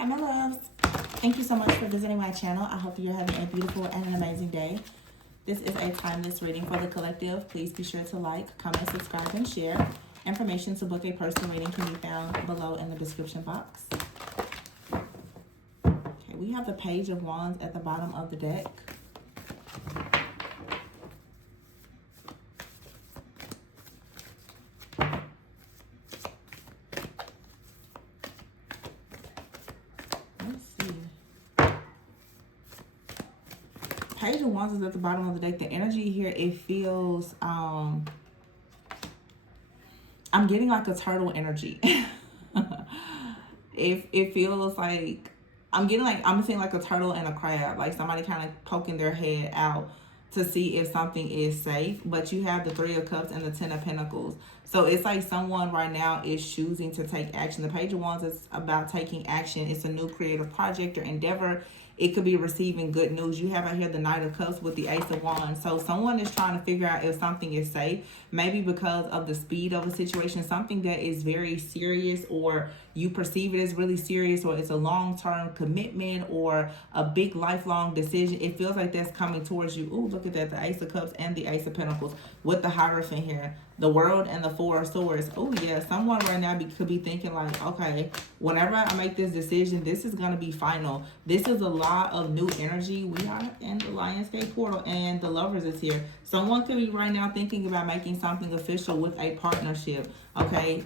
Hi, my loves. Thank you so much for visiting my channel. I hope you're having a beautiful and an amazing day. This is a timeless reading for the collective. Please be sure to like, comment, subscribe, and share. Information to book a personal reading can be found below in the description box. Okay, we have the Page of Wands at the bottom of the deck. Page of Wands is at the bottom of the deck. The energy here, it feels, I'm getting like a turtle energy. It feels like, I'm seeing like a turtle and a crab, like somebody kind of poking their head out to see if something is safe. But you have the Three of Cups and the Ten of Pentacles. So it's like someone right now is choosing to take action. The Page of Wands is about taking action. It's a new creative project or endeavor. It could be receiving good news. You have out here the Knight of Cups with the Ace of Wands. So someone is trying to figure out if something is safe, maybe because of the speed of a situation, something that is very serious, or you perceive it as really serious, or it's a long-term commitment or a big lifelong decision. It feels like that's coming towards you. Ooh, look at that, the Ace of Cups and the Ace of Pentacles with the Hierophant here. The World and the Four of Swords. Oh yeah, someone right now could be thinking like, okay, whenever I make this decision, this is going to be final. This is a lot of new energy. We are in the Lionsgate portal and the Lovers is here. Someone could be right now thinking about making something official with a partnership. Okay,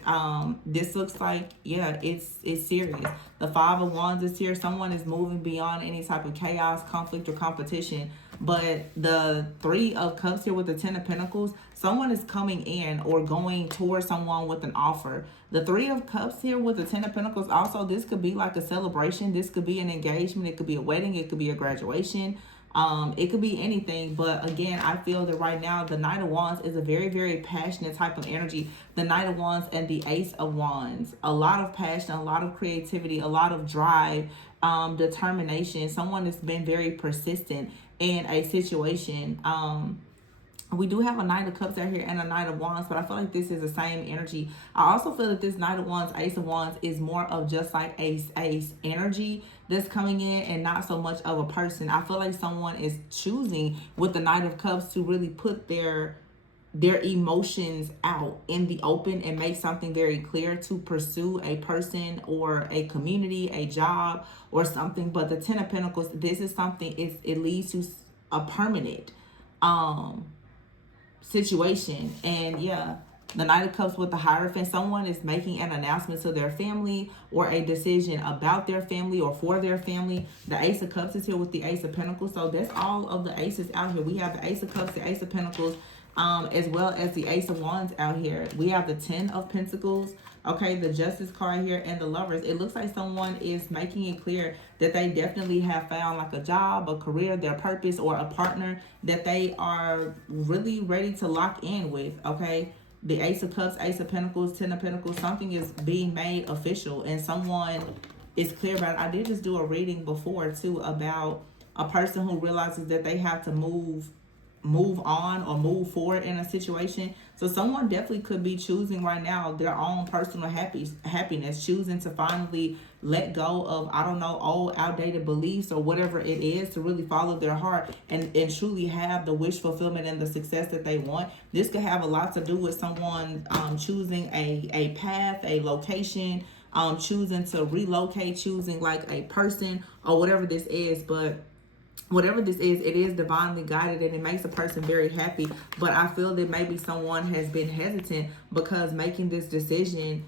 this looks like, yeah, it's serious. The Five of Wands is here. Someone is moving beyond any type of chaos, conflict, or competition. But the Three of Cups here with the Ten of Pentacles, someone is coming in or going towards someone with an offer. The Three of Cups here with the Ten of Pentacles, also, this could be like a celebration. This could be an engagement. It could be a wedding. It could be a graduation. It could be anything. But again, I feel that right now the Knight of Wands is a very, very passionate type of energy. The Knight of Wands and the Ace of Wands. A lot of passion, a lot of creativity, a lot of drive, determination. Someone has been very persistent in a situation. We do have a Knight of Cups out here and a Knight of Wands, but I feel like this is the same energy. I also feel that this Knight of Wands, Ace of Wands is more of just like ace energy that's coming in and not so much of a person. I feel like someone is choosing with the Knight of Cups to really put their emotions out in the open and make something very clear to pursue a person or a community, a job or something. But the Ten of Pentacles, this is something, it leads to a permanent situation. And yeah, the Knight of Cups with the Hierophant, someone is making an announcement to their family or a decision about their family or for their family. The Ace of Cups is here with the Ace of Pentacles. So that's all of the aces out here. We have the Ace of Cups, the Ace of Pentacles, as well as the Ace of Wands out here. We have the Ten of Pentacles, okay, the Justice card here, and the Lovers. It looks like someone is making it clear that they definitely have found like a job, a career, their purpose, or a partner that they are really ready to lock in with, okay? The Ace of Cups, Ace of Pentacles, Ten of Pentacles, something is being made official and someone is clear about it. I did just do a reading before too about a person who realizes that they have to move on or move forward in a situation. So someone definitely could be choosing right now their own personal happiness, choosing to finally let go of, I don't know, old outdated beliefs or whatever it is, to really follow their heart and truly have the wish fulfillment and the success that they want. This could have a lot to do with someone choosing a path, a location, choosing to relocate, choosing like a person or whatever this is. But whatever this is, it is divinely guided and it makes a person very happy. But I feel that maybe someone has been hesitant because making this decision,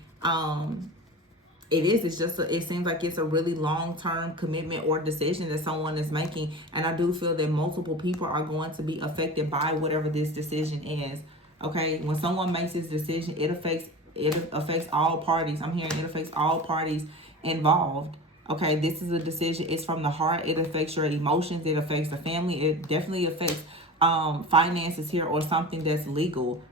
it seems like it's a really long-term commitment or decision that someone is making. And I do feel that multiple people are going to be affected by whatever this decision is. Okay, when someone makes this decision, it affects all parties. I'm hearing it affects all parties involved. Okay, this is a decision. It's from the heart. It affects your emotions. It affects the family. It definitely affects finances here or something that's legal.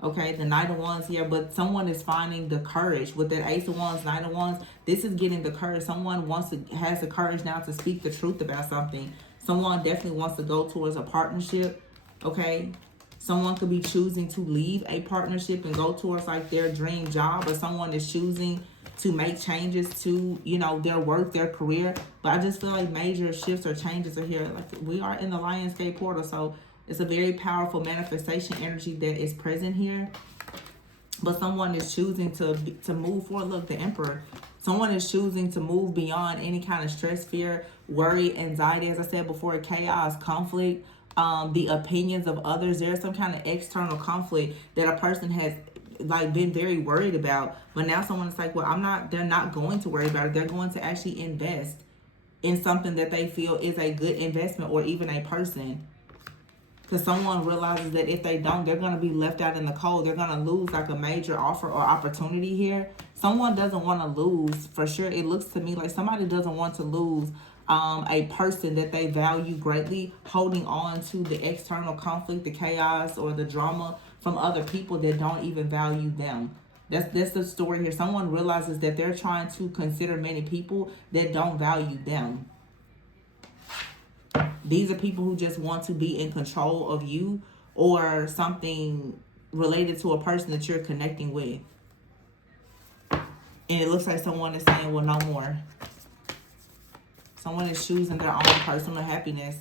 Okay, the Knight of Wands here, but someone is finding the courage with that Ace of Wands, Knight of Wands. This is getting the courage. Someone has the courage now to speak the truth about something. Someone definitely wants to go towards a partnership. Okay, someone could be choosing to leave a partnership and go towards like their dream job, or someone is choosing to make changes to, you know, their work, their career. But I just feel like major shifts or changes are here. Like we are in the Lionsgate portal, so it's a very powerful manifestation energy that is present here. But someone is choosing to move forward. Look, the Emperor. Someone is choosing to move beyond any kind of stress, fear, worry, anxiety. As I said before, chaos, conflict, the opinions of others. There's some kind of external conflict that a person has like been very worried about. But now someone is like, well, they're not going to worry about it. They're going to actually invest in something that they feel is a good investment, or even a person. Because someone realizes that if they don't, they're going to be left out in the cold. They're going to lose like a major offer or opportunity here. Someone doesn't want to lose, for sure. It looks to me like somebody doesn't want to lose a person that they value greatly, holding on to the external conflict, the chaos, or the drama from other people that don't even value them. That's the story here. Someone realizes that they're trying to consider many people that don't value them. These are people who just want to be in control of you or something related to a person that you're connecting with. And it looks like someone is saying, well, no more. Someone is choosing their own personal happiness.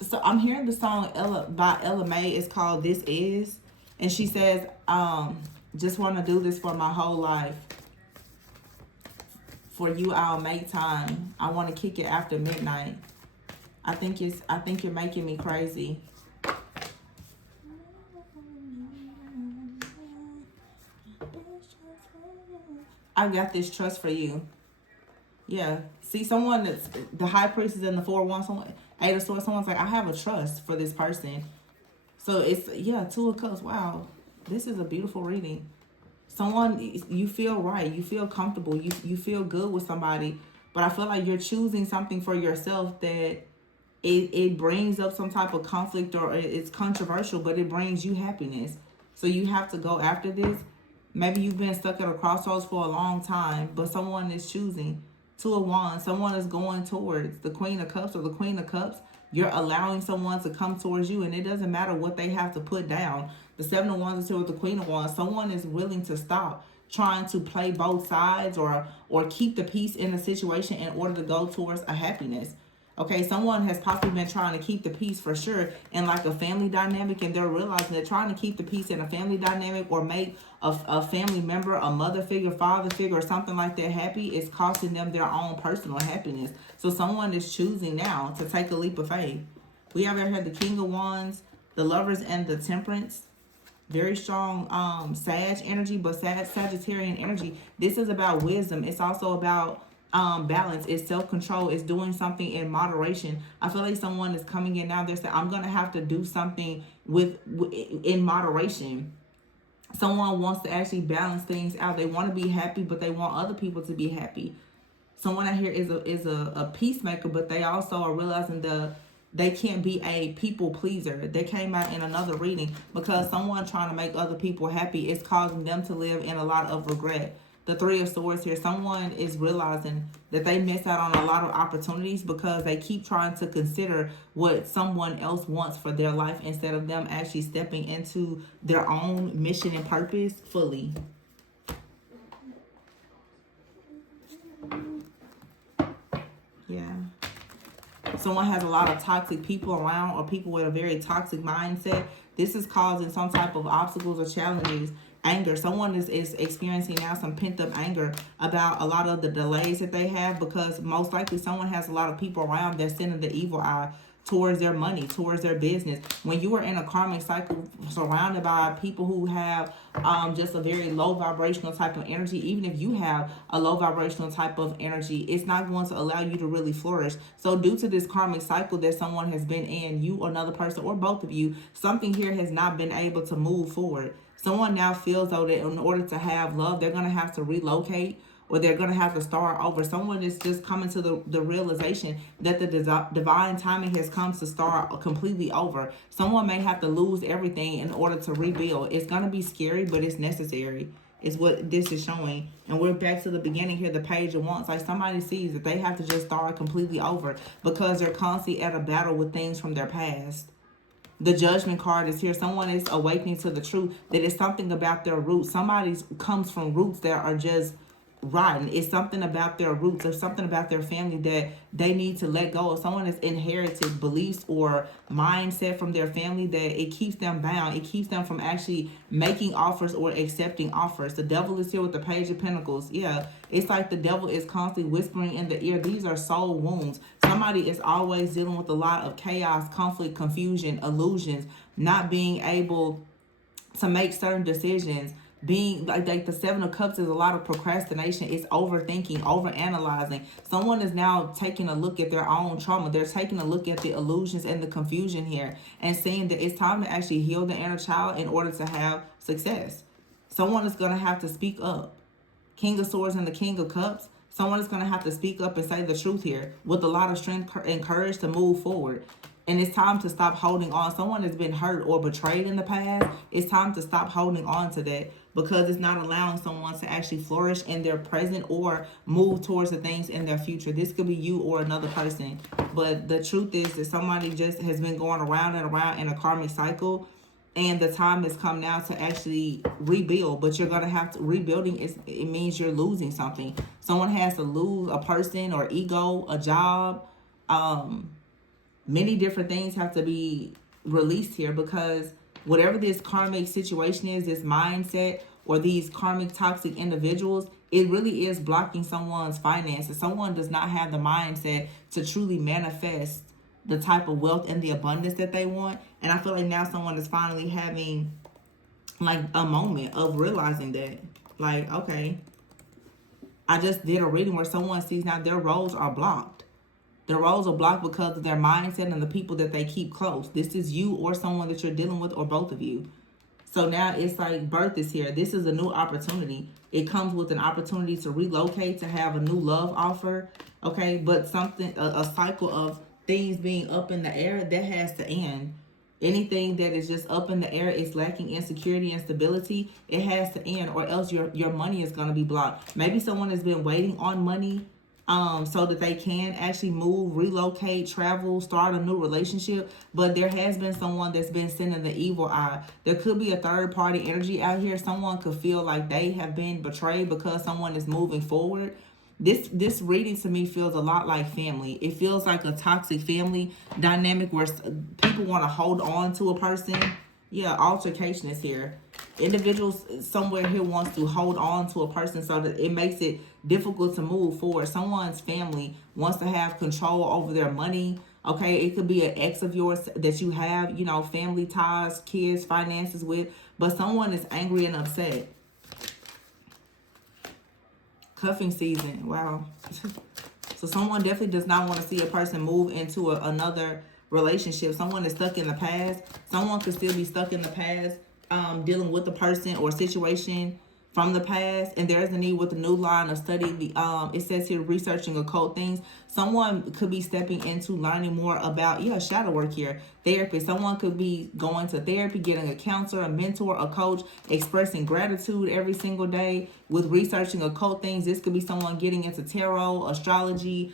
So I'm hearing the song by Ella Mai. It's called This Is. And she says, just want to do this for my whole life. For you, I'll make time. I want to kick it after midnight. I think you're making me crazy. I got this trust for you. Yeah. See, someone that's the High Priestess and the 4-1, someone 8 of Swords, someone's like, I have a trust for this person. So it's, yeah, 2 of Cups. Wow. This is a beautiful reading. Someone, you feel right. You feel comfortable. You feel good with somebody. But I feel like you're choosing something for yourself that it brings up some type of conflict, or it's controversial, but it brings you happiness. So you have to go after this. Maybe you've been stuck at a crossroads for a long time, but someone is choosing. 2 of Wands, someone is going towards the Queen of Cups or the Queen of Cups. You're allowing someone to come towards you, and it doesn't matter what they have to put down. The 7 of Wands is here with the Queen of Wands. Someone is willing to stop trying to play both sides or keep the peace in a situation in order to go towards a happiness. Okay, someone has possibly been trying to keep the peace, for sure, in like a family dynamic, and they're realizing that trying to keep the peace in a family dynamic or make a family member, a mother figure, father figure, or something like that happy is costing them their own personal happiness. So someone is choosing now to take a leap of faith. We have here the King of Wands, the Lovers, and the Temperance. Very strong Sag energy, but Sagittarian energy. This is about wisdom. It's also about balance. It's self-control. It's doing something in moderation. I feel like someone is coming in now. They're saying, I'm gonna have to do something in moderation. Someone wants to actually balance things out. They want to be happy, but they want other people to be happy. Someone out here is a peacemaker, but they also are realizing they can't be a people pleaser. They came out in another reading because someone trying to make other people happy is causing them to live in a lot of regret. The 3 of Swords here, someone is realizing that they miss out on a lot of opportunities because they keep trying to consider what someone else wants for their life instead of them actually stepping into their own mission and purpose fully. Yeah. Someone has a lot of toxic people around, or people with a very toxic mindset. This is causing some type of obstacles or challenges. Anger. Someone is experiencing now some pent-up anger about a lot of the delays that they have, because most likely someone has a lot of people around that's sending the evil eye towards their money, towards their business. When you are in a karmic cycle surrounded by people who have just a very low vibrational type of energy, even if you have a low vibrational type of energy, it's not going to allow you to really flourish. So due to this karmic cycle that someone has been in, you or another person or both of you, something here has not been able to move forward. Someone now feels though that in order to have love, they're going to have to relocate, or they're going to have to start over. Someone is just coming to the realization that the divine timing has come to start completely over. Someone may have to lose everything in order to rebuild. It's going to be scary, but it's necessary, is what this is showing. And we're back to the beginning here, the page of wands. Like somebody sees that they have to just start completely over because they're constantly at a battle with things from their past. The judgment card is here. Someone is awakening to the truth that it's something about their roots. Somebody comes from roots that are just rotten. It's something about their roots or something about their family that they need to let go of. Someone has inherited beliefs or mindset from their family that it keeps them bound. It keeps them from actually making offers or accepting offers. The devil is here with the Page of Pentacles. Yeah, it's like the devil is constantly whispering in the ear. These are soul wounds. Somebody is always dealing with a lot of chaos, conflict, confusion, illusions, not being able to make certain decisions. Being like the Seven of Cups is a lot of procrastination. It's overthinking, overanalyzing. Someone is now taking a look at their own trauma. They're taking a look at the illusions and the confusion here and saying that it's time to actually heal the inner child in order to have success. Someone is going to have to speak up. King of Swords and the King of Cups. Someone is going to have to speak up and say the truth here with a lot of strength and courage to move forward. And it's time to stop holding on. Someone has been hurt or betrayed in the past. It's time to stop holding on to that because it's not allowing someone to actually flourish in their present or move towards the things in their future. This could be you or another person. But the truth is that somebody just has been going around and around in a karmic cycle. And the time has come now to actually rebuild. But you're going to have to, rebuilding, it means you're losing something. Someone has to lose a person or ego, a job, many different things have to be released here because whatever this karmic situation is, this mindset or these karmic toxic individuals, it really is blocking someone's finances. Someone does not have the mindset to truly manifest the type of wealth and the abundance that they want. And I feel like now someone is finally having like a moment of realizing that, like, okay, I just did a reading where someone sees now their roads are blocked. Their roads are blocked because of their mindset and the people that they keep close. This is you or someone that you're dealing with or both of you. So now it's like birth is here. This is a new opportunity. It comes with an opportunity to relocate, to have a new love offer. Okay, but something, a cycle of things being up in the air, that has to end. Anything that is just up in the air is lacking insecurity and stability. It has to end or else your money is going to be blocked. Maybe someone has been waiting on money so that they can actually move, relocate, travel, start a new relationship. But there has been someone that's been sending the evil eye. There could be a third party energy out here. Someone could feel like they have been betrayed because someone is moving forward. This reading to me feels a lot like family. It feels like a toxic family dynamic where people want to hold on to a person. Yeah, altercation is here. Individuals somewhere here wants to hold on to a person so that it makes it difficult to move forward. Someone's family wants to have control over their money. Okay, it could be an ex of yours that you have, family ties, kids, finances with, but someone is angry and upset. Cuffing season, wow. So someone definitely does not want to see a person move into another relationship. Someone is stuck in the past. Someone could still be stuck in the past, dealing with the person or situation from the past, and there is a need with a new line of study. It says here researching occult things. Someone could be stepping into learning more about shadow work here. Therapy. Someone could be going to therapy, getting a counselor, a mentor, a coach, expressing gratitude every single day with researching occult things. This could be someone getting into tarot, astrology,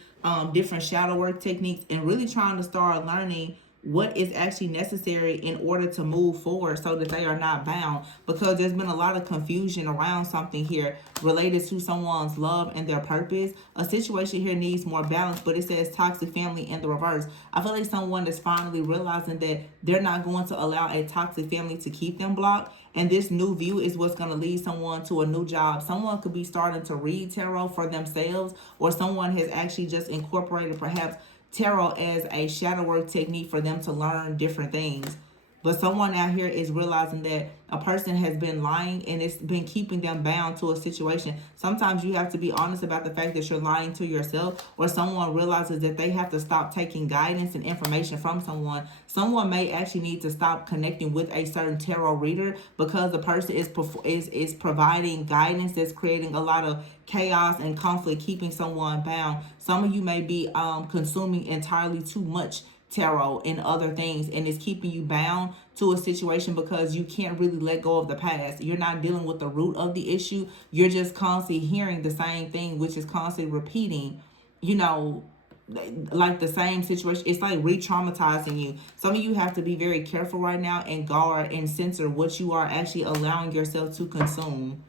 different shadow work techniques, and really trying to start learning what is actually necessary in order to move forward so that they are not bound, because there's been a lot of confusion around something here related to someone's love and their purpose. A situation here needs more balance, but it says toxic family in the reverse. I feel like someone is finally realizing that they're not going to allow a toxic family to keep them blocked, and this new view is what's going to lead someone to a new job. Someone could be starting to read tarot for themselves, or someone has actually just incorporated perhaps tarot as a shadow work technique for them to learn different things. But someone out here is realizing that a person has been lying and it's been keeping them bound to a situation. Sometimes you have to be honest about the fact that you're lying to yourself, or someone realizes that they have to stop taking guidance and information from someone. Someone may actually need to stop connecting with a certain tarot reader because the person is providing guidance that's creating a lot of chaos and conflict, keeping someone bound. Some of you may be consuming entirely too much tarot and other things, and it's keeping you bound to a situation because you can't really let go of the past. You're not dealing with the root of the issue. You're just constantly hearing the same thing, which is constantly repeating, you know, like the same situation. It's like re-traumatizing you. Some of you have to be very careful right now and guard and censor what you are actually allowing yourself to consume.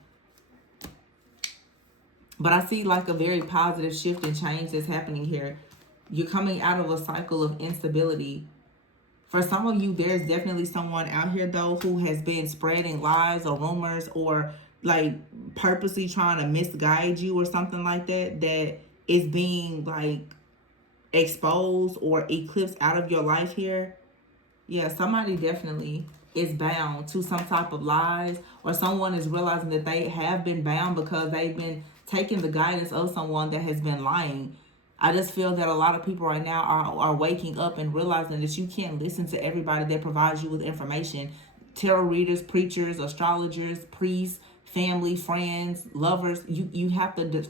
But I see like a very positive shift and change that's happening here. You're coming out of a cycle of instability. For some of you, there's definitely someone out here, though, who has been spreading lies or rumors or like purposely trying to misguide you or something like that, that is being like exposed or eclipsed out of your life here. Yeah, somebody definitely is bound to some type of lies, or someone is realizing that they have been bound because they've been taking the guidance of someone that has been lying. I just feel that a lot of people right now are waking up and realizing that you can't listen to everybody that provides you with information. Tarot readers, preachers, astrologers, priests, family, friends, lovers. You have to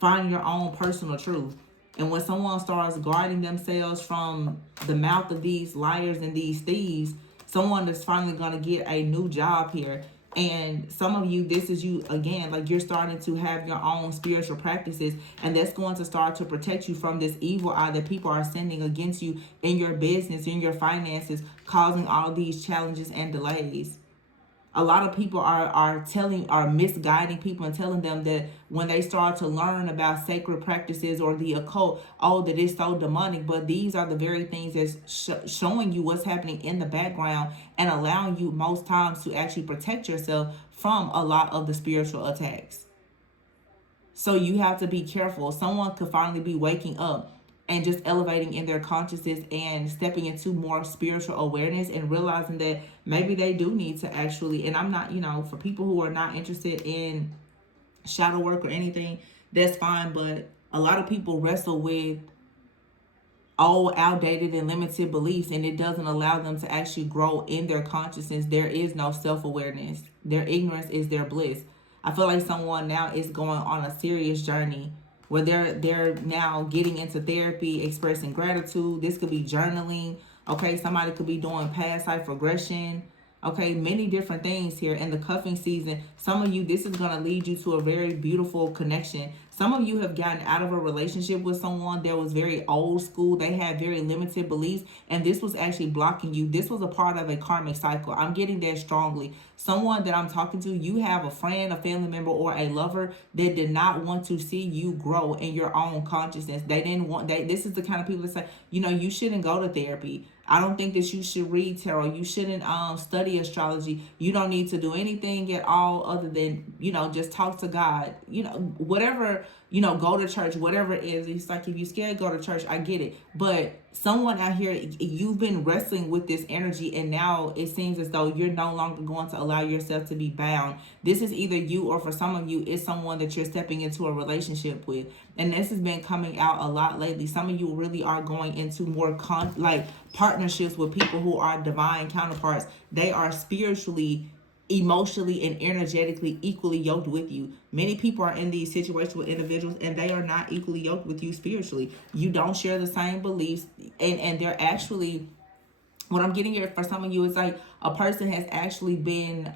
find your own personal truth. And when someone starts guarding themselves from the mouth of these liars and these thieves, someone is finally going to get a new job here. And some of you, this is you again, like you're starting to have your own spiritual practices, and that's going to start to protect you from this evil eye that people are sending against you in your business, in your finances, causing all these challenges and delays. A lot of people are misguiding people and telling them that when they start to learn about sacred practices or the occult, oh, that it's so demonic. But these are the very things that's showing you what's happening in the background and allowing you most times to actually protect yourself from a lot of the spiritual attacks. So you have to be careful. Someone could finally be waking up and just elevating in their consciousness and stepping into more spiritual awareness and realizing that maybe they do need to actually, and I'm not, for people who are not interested in shadow work or anything, that's fine. But a lot of people wrestle with old, outdated, and limited beliefs, and it doesn't allow them to actually grow in their consciousness. There is no self-awareness. Their ignorance is their bliss. I feel like someone now is going on a serious journey where they're now getting into therapy, expressing gratitude. This could be journaling. Okay, somebody could be doing past life regression. Okay, many different things here in the cuffing season. Some of you, this is going to lead you to a very beautiful connection. Some of you have gotten out of a relationship with someone that was very old school. They had very limited beliefs, and this was actually blocking you. This was a part of a karmic cycle. I'm getting that strongly. Someone that I'm talking to, you have a friend, a family member, or a lover that did not want to see you grow in your own consciousness. They didn't want that. This is the kind of people that say, you shouldn't go to therapy. I don't think that you should read tarot. You shouldn't study astrology. You don't need to do anything at all other than, just talk to God. Whatever, go to church, whatever it is. It's like, if you're scared, go to church. I get it. But someone out here, you've been wrestling with this energy, and now it seems as though you're no longer going to allow yourself to be bound. This is either you, or for some of you, it's someone that you're stepping into a relationship with. And this has been coming out a lot lately. Some of you really are going into more partnerships with people who are divine counterparts. They are spiritually, emotionally, and energetically equally yoked with you. Many people are in these situations with individuals, and they are not equally yoked with you spiritually. You don't share the same beliefs, and they're actually, what I'm getting here for some of you is like a person has actually been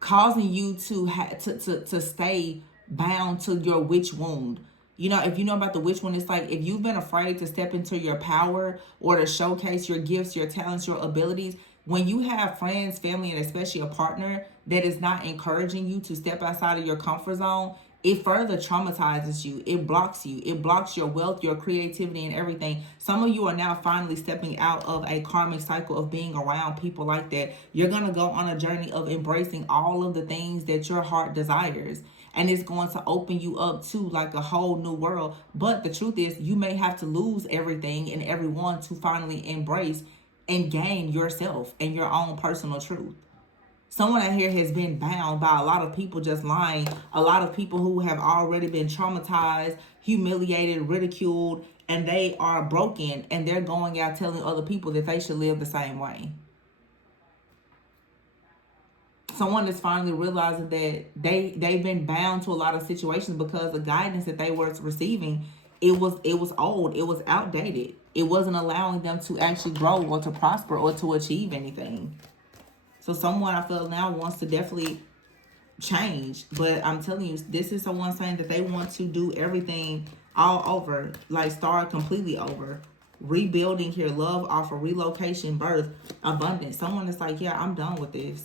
causing you to stay bound to your witch wound. If you know about the witch wound, it's like if you've been afraid to step into your power or to showcase your gifts, your talents, your abilities. When you have friends, family, and especially a partner that is not encouraging you to step outside of your comfort zone, it further traumatizes you. It blocks you. It blocks your wealth, your creativity, and everything. Some of you are now finally stepping out of a karmic cycle of being around people like that. You're going to go on a journey of embracing all of the things that your heart desires. And it's going to open you up to like a whole new world. But the truth is, you may have to lose everything and everyone to finally embrace and gain yourself and your own personal truth. Someone out here has been bound by a lot of people just lying, a lot of people who have already been traumatized, humiliated, ridiculed, and they are broken, and they're going out telling other people that they should live the same way. Someone is finally realizing that they've been bound to a lot of situations because the guidance that they were receiving, it was old, it was outdated. It wasn't allowing them to actually grow or to prosper or to achieve anything. So someone I feel now wants to definitely change. But I'm telling you, this is someone saying that they want to do everything all over, like start completely over. Rebuilding here, love, offer, relocation, birth, abundance. Someone is like, yeah, I'm done with this.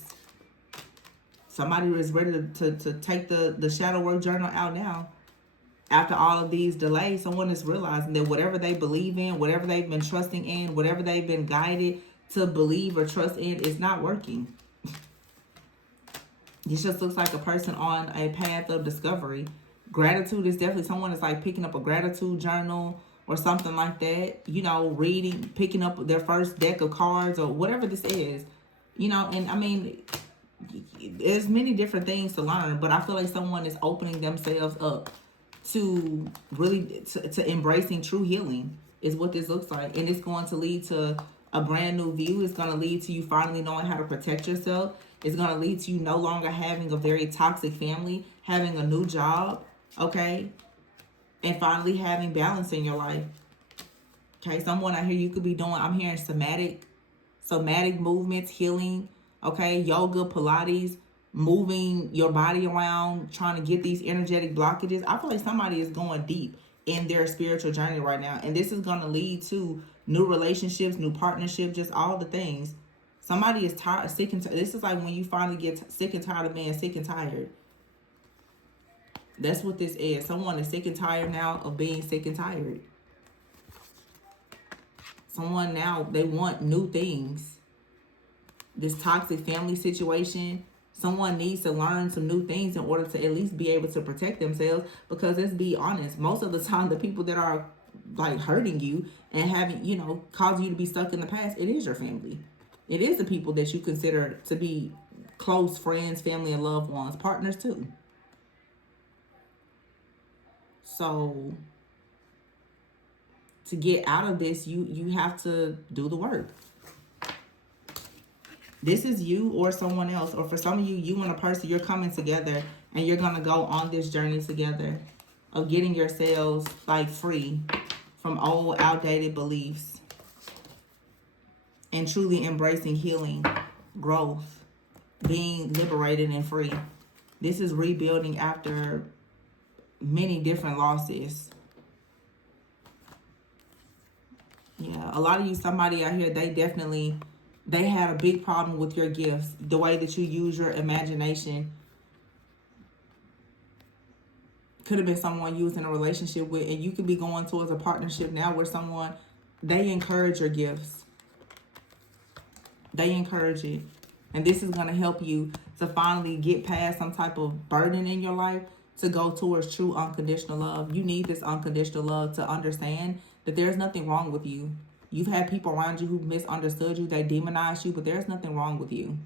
Somebody is ready to take the shadow work journal out now. After all of these delays, someone is realizing that whatever they believe in, whatever they've been trusting in, whatever they've been guided to believe or trust in is not working. This just looks like a person on a path of discovery. Gratitude is definitely someone is like picking up a gratitude journal or something like that. You know, reading, picking up their first deck of cards or whatever this is. You know, and I mean, there's many different things to learn, but I feel like someone is opening themselves up to really to embracing true healing is what this looks like. And it's going to lead to a brand new view. It's going to lead to you finally knowing how to protect yourself. It's going to lead to you no longer having a very toxic family, having a new job, okay? And finally having balance in your life. Okay, someone out here you could be doing, I'm hearing somatic movements, healing, okay? Yoga, Pilates, moving your body around, trying to get these energetic blockages. I feel like somebody is going deep in their spiritual journey right now. And this is going to lead to new relationships, new partnerships, just all the things. Somebody is tired, sick and tired. This is like when you finally get sick and tired of being sick and tired. That's what this is. Someone is sick and tired now of being sick and tired. Someone now, they want new things. This toxic family situation, someone needs to learn some new things in order to at least be able to protect themselves. Because let's be honest, most of the time the people that are like hurting you and having, you know, causing you to be stuck in the past, it is your family. It is the people that you consider to be close friends, family, and loved ones, partners too. So to get out of this, you have to do the work. This is you or someone else, or for some of you, you and a person, you're coming together and you're going to go on this journey together of getting yourselves like free from old outdated beliefs and truly embracing healing, growth, being liberated and free. This is rebuilding after many different losses. Yeah, a lot of you, somebody out here, they had a big problem with your gifts, the way that you use your imagination. Could have been someone you was in a relationship with, and you could be going towards a partnership now where someone, they encourage your gifts. They encourage it. And this is going to help you to finally get past some type of burden in your life to go towards true unconditional love. You need this unconditional love to understand that there's nothing wrong with you. You've had people around you who misunderstood you. They demonized you, but there's nothing wrong with you.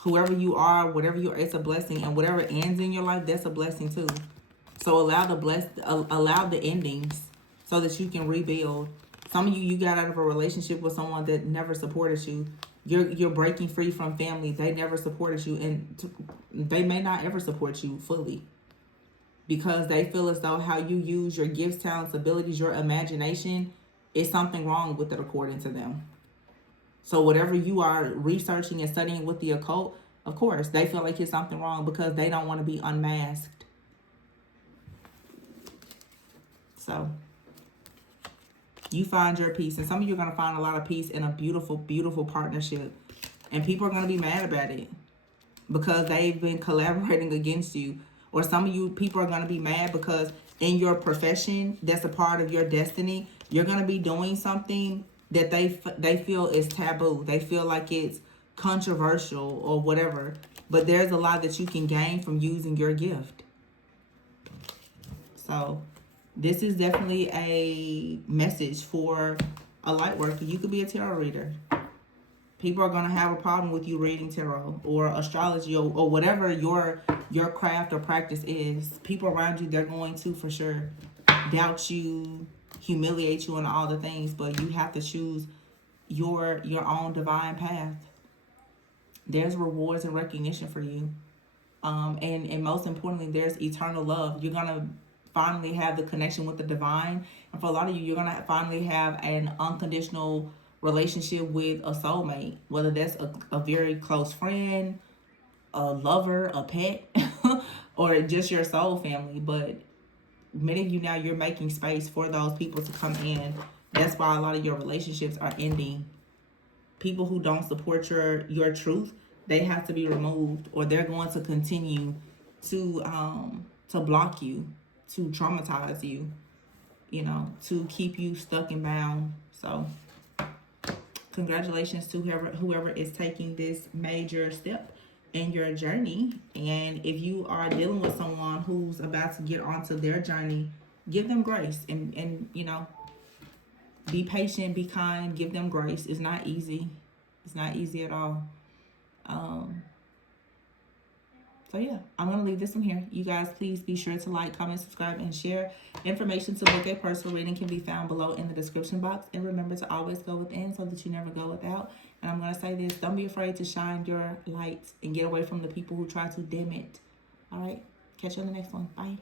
Whoever you are, whatever you are, it's a blessing. And whatever ends in your life, that's a blessing too. So allow the endings so that you can rebuild. Some of you got out of a relationship with someone that never supported you. You're breaking free from family. They never supported you, and they may not ever support you fully because they feel as though how you use your gifts, talents, abilities, your imagination is something wrong with it according to them. So whatever you are researching and studying with the occult, of course, they feel like it's something wrong because they don't want to be unmasked. So you find your peace. And some of you are going to find a lot of peace in a beautiful, beautiful partnership. And people are going to be mad about it. because they've been collaborating against you. Or some of you people are going to be mad because in your profession, that's a part of your destiny, you're going to be doing something that they feel is taboo. They feel like it's controversial or whatever. But there's a lot that you can gain from using your gift. So this is definitely a message for a light worker. You could be a tarot reader. People are going to have a problem with you reading tarot or astrology or whatever your craft or practice is. People around you, they're going to for sure doubt you, humiliate you, and all the things. But you have to choose your own divine path. There's rewards and recognition for you. And most importantly, there's eternal love. You're going to finally have the connection with the divine. And for a lot of you, you're going to finally have an unconditional relationship with a soulmate, whether that's a very close friend, a lover, a pet, or just your soul family. But many of you now, you're making space for those people to come in. That's why a lot of your relationships are ending. People who don't support your truth, they have to be removed, or they're going to continue to block you, to traumatize you, to keep you stuck and bound. So congratulations to whoever is taking this major step in your journey. And if you are dealing with someone who's about to get onto their journey, give them grace and be patient, be kind, give them grace. It's not easy. It's not easy at all. So yeah, I'm going to leave this one here. You guys, please be sure to like, comment, subscribe, and share. Information to book a personal reading can be found below in the description box. And remember to always go within so that you never go without. And I'm going to say this, don't be afraid to shine your light and get away from the people who try to dim it. All right, catch you on the next one. Bye.